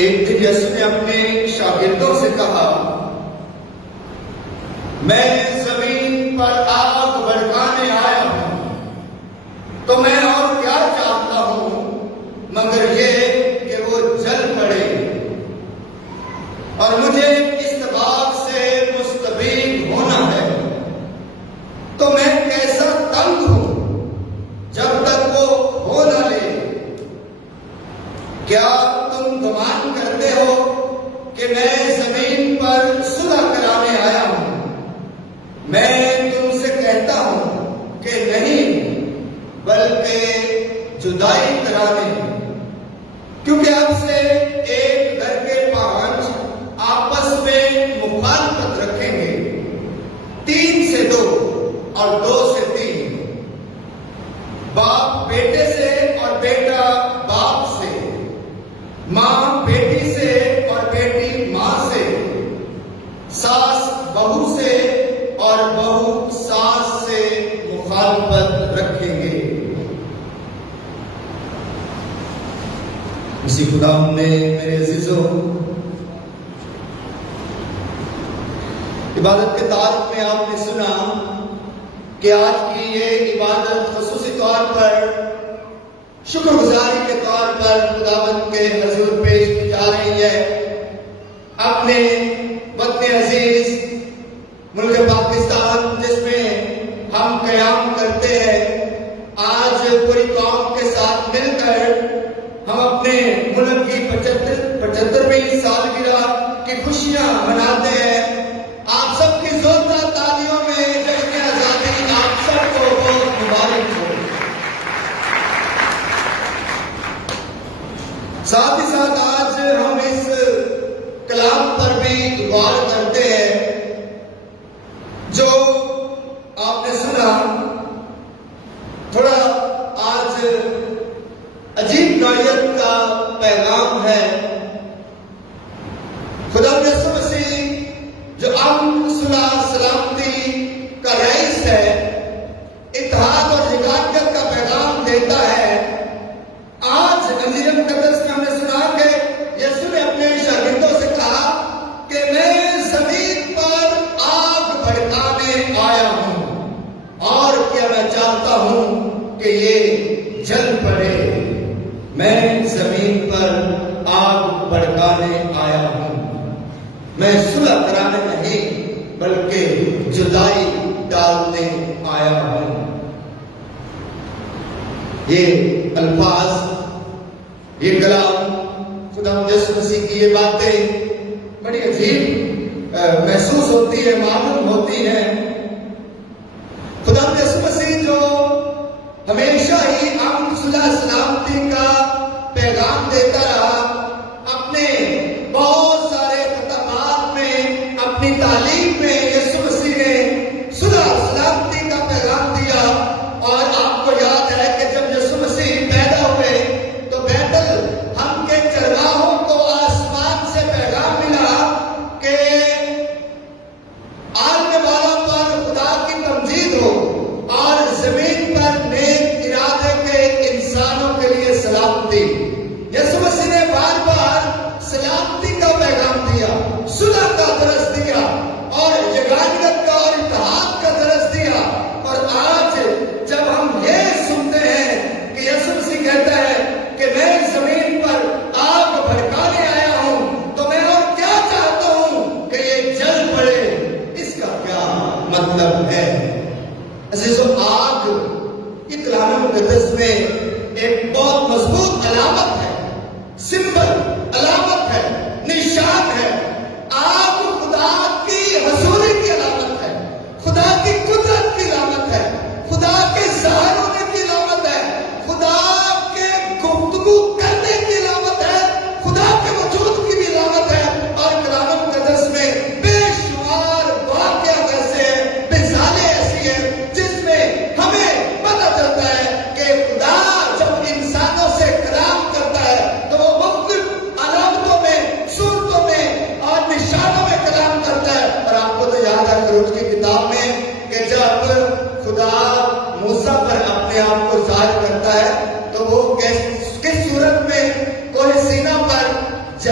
ایک دن یسوع نے اپنے شاگردوں سے کہا، میں زمین پر آگ بھڑکانے آیا ہوں، تو میں اور کیا چاہتا ہوں مگر یہ کہ وہ جل پڑے، اور مجھے اس بات سے مستفید ہونا ہے، تو میں کیسا تنگ ہوں جب تک وہ ہو نہ لے۔ کیا تم گمان کرتے ہو کہ میں زمین پر صلح کرانے آیا ہوں؟ میں تم سے کہتا ہوں کہ نہیں، بلکہ جدائی کرانے، کیونکہ اب سے ایک گھر کے پانچ آپس میں مخالفت رکھیں گے، 3 سے 2 اور 2 سے 3، باپ بیٹے سے اور بیٹا باپ سے، ماں بیٹی سے اور بیٹی ماں سے، ساس بہو سے اور بہو ساس سے مخالفت رکھیں گے۔ اسی خدا نے میرے عزیزوں، عبادت کے تعارف میں آپ نے سنا کہ آج کی یہ عبادت خصوصی طور پر شکر گزاری کے طور پر خداوند کے حضور پیش کی جا رہی ہے۔ اپنے وطن عزیز ملک پاکستان جس میں ہم قیام کرتے ہیں، آج پوری قوم کے ساتھ مل کر ہم اپنے ملک کی 75ویں سالگرہ کی خوشیاں مناتے ہیں۔ آپ سب کی زوردار تالیوں میں جشن آزادی آپ سب کو بہت مبارک ہو۔ ساتھ ہی ساتھ آج ہم اس کلام پر بھی غور کرتے ہیں جو آپ نے سنا۔ تھوڑا آج عجیب نوعیت کا پیغام ہے۔ خدا یسوع مسیح جو امن، صلح، سلامتی کا رئیس ہے، اتحاد اور یگانیت کا پیغام دیتا ہے۔ آج انجیل مقدس میں ہم نے سنا کہ یسوع نے اپنے شاگردوں سے کہا کہ میں زمین پر آگ بھڑکانے آیا ہوں، اور کیا میں چاہتا ہوں کہ یہ جل پڑے۔ میں زمین پر آگ بھڑکانے آیا ہوں، میں صلح کرانے نہیں بلکہ جدائی ڈالنے آیا ہوں۔ یہ الفاظ، یہ کلام، خدا یسوع مسیح کی یہ باتیں بڑی عجیب محسوس ہوتی ہے، معلوم ہوتی ہیں۔ خدا یسوع مسیح جو ہمیشہ ہی امن، صلح، سلامتی کا پیغام دیتا رہا، اپنے بہت سارے خطابات میں، اپنی تعلیم میں یسوع مسیح نے صلح اور سلامتی کا پیغام دیا۔ اور آپ کو یاد ہے کہ جب یسوع مسیح پیدا ہوئے تو بیت لحم کے چرواہوں کو آسمان سے پیغام ملا کہ عالم والا پر خدا کی تمجید ہو، اور زمین پر نیک ارادے کے انسانوں کے لیے سلامتی۔ یسوع مسیح نے بار بار سلامتی کا پیغام دیا، صلح کا درس دیا، اور یگانیت کا اور اتحاد کا درس دیا۔ اور آج جب ہم یہ سنتے ہیں کہ یسوع مسیح کہتا ہے کہ میں زمین پر آگ بھڑکانے آیا ہوں، تو میں اور کیا چاہتا ہوں کہ یہ جل پڑے، اس کا کیا مطلب ہے؟ عزیزو، آگ یہ کلام مقدس میں ایک بہت مضبوط علامت ہے، سمبل علامت ہے،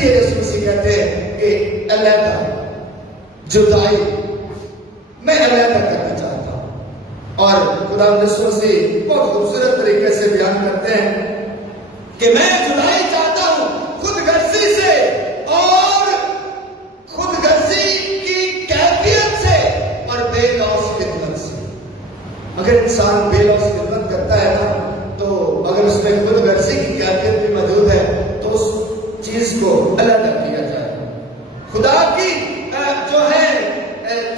لیے یسوع مسیح کہتے ہیں کہ علیحدہ جدائی میں علیحدہ کرنا چاہتا ہوں. اور خدا یسوع مسیح بہت خوبصورت طریقے سے بیان کرتے ہیں کہ میں جدائی چاہتا ہوں خود غرضی سے اور خود غرضی کی کیفیت سے اور بے لوث خدمت سے. اگر انسان بے لوث خدمت کرتا ہے نا تو اگر اس میں خود غرضی کی کیفیت بھی موجود ہے تو اس چیز کو علیحدہ کیا جائے. خدا کی جو ہے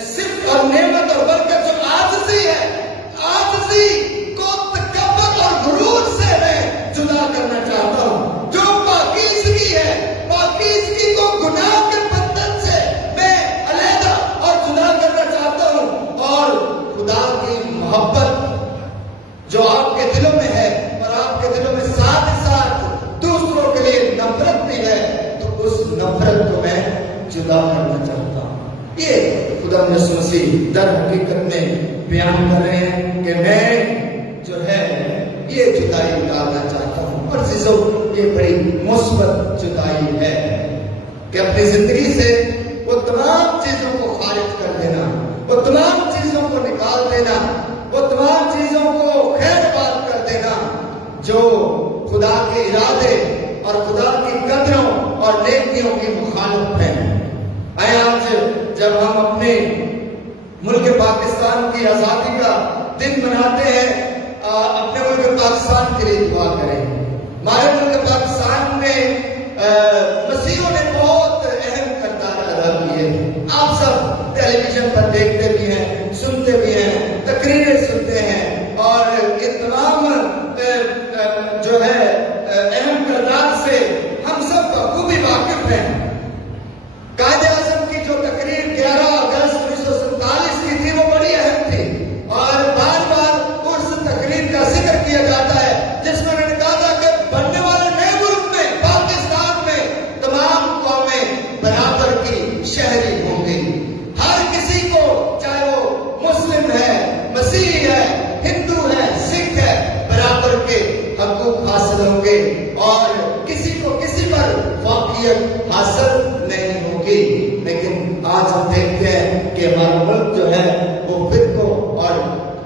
صرف اور نعمت اور برکت جو عاجزی ہے، عاجزی کو تکبر اور غرور سے میں جدا کرنا چاہتا ہوں. جو پاکیزگی ہے، پاکیزگی کو گناہ کے بندھن سے میں علیحدہ اور جدا کرنا چاہتا ہوں. اور خدا کی محبت جو آپ کے دلوں میں ہے اور آپ کے دلوں میں ساتھ ساتھ دوسروں کے لیے نفرت بھی ہے، تو اس نفرت کو میں جدا کرنا چاہتا ہوں. یہ خدا یسوع مسیح در حقیقت میں بیان کر رہے ہیں کہ میں جو ہے یہ جدائی ڈالنا چاہتا ہوں. اور عزیزو یہ بڑی مثبت جدائی ہے کہ اپنی زندگی سے وہ تمام چیزوں کو خارج کر دینا، وہ تمام چیزوں کو نکال دینا، وہ تمام چیزوں کو خیر بات کر دینا جو خدا کے ارادے اور خدا کی قدروں اور نیکیوں کی مخالف ہیں. آج جب ہم اپنے ملک پاکستان کی آزادی کا دن مناتے ہیں، اپنے ملک پاکستان کے لیے دعا کریں. ہمارے ملک پاکستان میں مسیحیوں نے بہت اہم کردار ادا کیے. آپ سب ٹیلی ویژن پر دیکھتے بھی ہیں، سنتے بھی ہیں، تقریریں سنتے ہیں، اور یہ تمام جو ہے اہم کردار سے ہم سب بخوبی واقف ہیں. قائد اعظم کی جو تقریر 11 اگست 1947 کی تھی وہ بڑی اہم تھی، اور بار بار اس تقریر کا ذکر کیا جاتا ہے جس میں انہوں نے کہا تھا کہ بننے والے نئے ملک میں، پاکستان میں، تمام قومیں برابر کی شہری ہوں گی. ہر کسی کو، چاہے وہ مسلم ہے، مسیحی ہے، ہندو ہے، سکھ ہے، برابر کے حقوق حاصل ہوں گے اور کسی کو کسی پر فوقیت حاصل نہیں ہوگی. لیکن آج ہم دیکھتے ہیں کہ ہمارا ملک جو ہے وہ فرقوں اور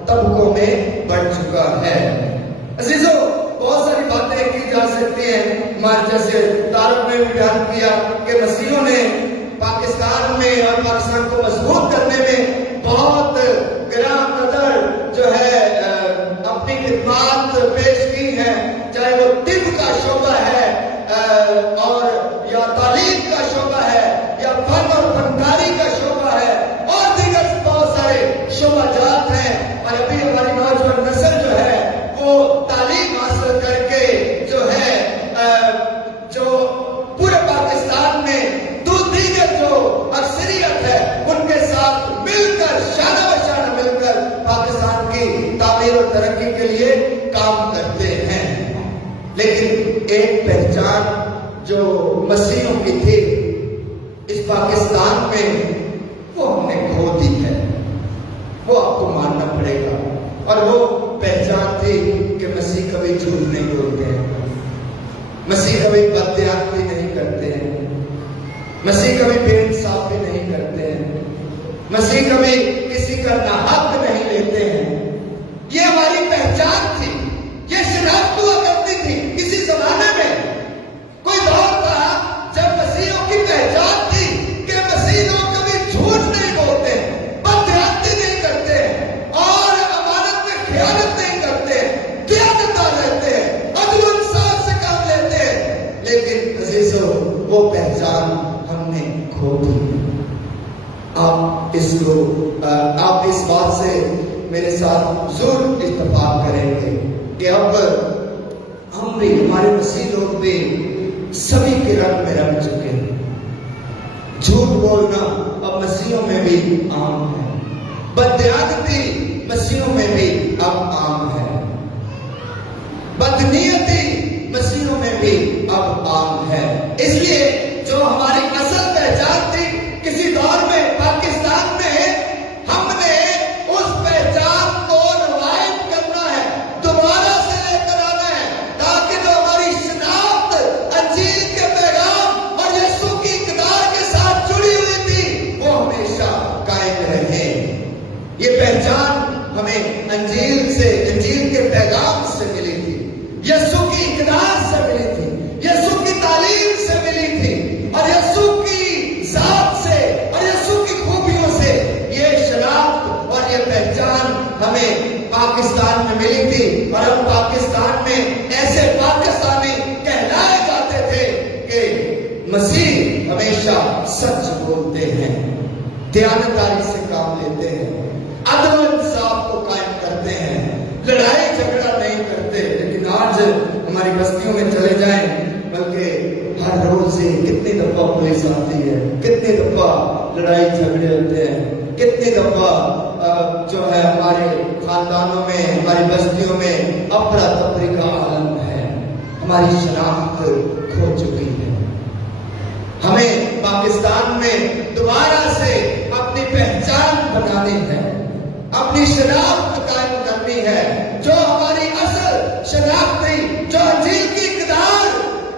طبقوں میں بڑھ چکا ہے. عزیزو بہت ساری باتیں کی جا سکتی ہیں. ہمارے جیسے طارق نے بھی بیان کیا کہ مسیحیوں نے پاکستان میں اور پاکستان کو مضبوط کرنے میں بہت گراں قدر جو ہے اپنی خدمات پیش کی ہیں، چاہے وہ طب کا شعبہ ہے اور یا تعلیم کا شعبہ ہے یا فن اور فنکاری کا شعبہ ہے اور دیگر بہت سارے شعبہ جات ہیں. اور ابھی ہماری نوجوان نسل جو ہے وہ تعلیم حاصل کر کے جو ہے جو پورے پاکستان میں دیگر جو اکثریت ہے ان کے ساتھ مل کر شانہ بشانہ مل کر پاکستان کی تعمیر اور ترقی کے لیے کام کرتے ہیں. لیکن ایک پہچان جو مسیحیوں کی تھی اس پاکستان میں وہ ہم نے کھو دی ہے، وہ آپ کو ماننا پڑے گا. اور وہ پہچان تھی کہ مسیح کبھی جھوٹ نہیں بولتے ہیں، مسیح کبھی بددیانتی نہیں کرتے ہیں، مسیح کبھی بے انصافی نہیں کرتے ہیں، مسیح کبھی کسی کا ناحق نہیں لیتے ہیں. یہ ہماری پہچان تھی، یہ شناخت ہوا کرتی تھی. کسی زمانے میں کوئی دور تھا جب مسیحوں کی پہچان تھی کہ مسیح لوگ کبھی جھوٹ نہیں بولتے ہیں، بددیانتی نہیں کرتے ہیں اور امانت میں خیانت نہیں کرتے ہیں، دیانتدار رہتے ہیں، عدل و انصاف سے کام لیتے ہیں. لیکن عزیزو وہ پہچان ہم نے کھو دی. آپ اس بات سے میرے ساتھ ضرور اتفاق کریں گے کہ اب ہم بھی، ہمارے مسیح لوگ بھی سبھی کے رنگ میں رنگ چکے ہیں. جھوٹ بولنا اب مسیحوں میں بھی عام ہے، بددیانتی مسیحوں میں بھی اب عام ہے، بدنیتی مسیحوں میں بھی اب عام ہے. اس لیے جو ہماری اصل پہچان تھی کسی دور میں پاکستان میں، ہم نے اس پہچان کو روایت کرنا ہے، دوبارہ سے لے کر آنا ہے، تاکہ جو ہماری شناخت انجیل کے پیغام اور دیانتداری سے کام لیتے ہیں، عدل و انصاف کو قائم کرتے ہیں، لڑائی جھگڑا نہیں کرتے۔ لیکن آج ہماری بستیوں میں چلے جائیں، بلکہ ہر روز ہی کتنی دفعہ پولیس آتی ہے، کتنی دفعہ لڑائی جھگڑے ہوتے ہیں، کتنی دفعہ جو ہے ہمارے خاندانوں میں، ہماری بستیوں میں افراتفری کا عالم ہے۔ ہماری شناخت کھو چکی ہے۔ ہمیں پاکستان میں دوبارہ سے اپنی پہچان بنانی ہے، اپنی شناخت قائم کرنی ہے، جو ہماری اصل شناخت تھی، جو انجیل کی اقدار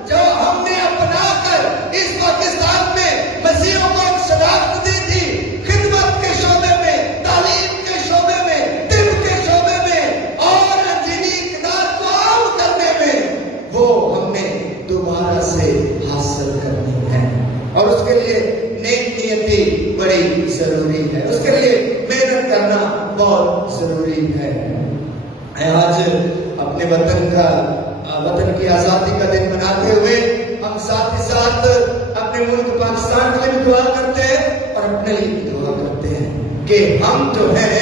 جو ہم نے اپنا کر اس پاکستان میں مسیحوں کو شناخت دی تھی، خدمت کے شعبے میں، تعلیم کے شعبے میں، طب کے شعبے میں اور انجیلی اقدار کو عام کرنے میں، وہ ہم نے دوبارہ سے حاصل کرنی ہے۔ اور اس کے لیے نیک نیتی بڑی ضروری ہے، اس کے لیے محنت کرنا بہت ضروری ہے۔ آج اپنے وطن کی آزادی کا دن مناتے ہوئے ہم ساتھ ہی ساتھ اپنے ملک پاکستان کے لیے بھی دعا کرتے ہیں اور اپنے لیے بھی دعا کرتے ہیں کہ ہم جو ہے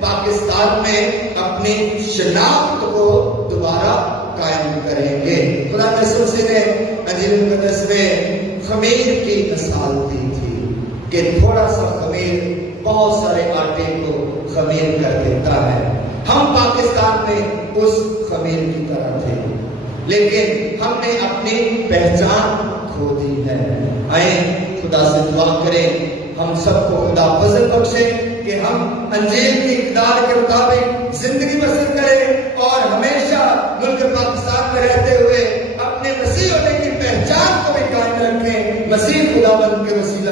پاکستان میں اپنی شناخت کو دوبارہ قائم کریں گے۔ خدا رسول نے انجیل مقدس میں خمیر کی مثال دی تھی کہ تھوڑا سا خمیر بہت سارے آٹے کو خمیر کر دیتا ہے۔ ہم پاکستان میں اس خمیر کی طرح تھے، لیکن ہم نے اپنی پہچان کھو دی ہے۔ آئیں خدا سے دعا کریں، ہم سب کو خدا فضل بخشے کہ ہم انجیل کی اقدار کے مطابق زندگی بسر کریں اور ہمیشہ ملک پاکستان میں رہتے ہوئے اپنے مسیح ہونے کی پہچان کو بھی قائم رکھیں۔ مسیح خداوند کے وسیلہ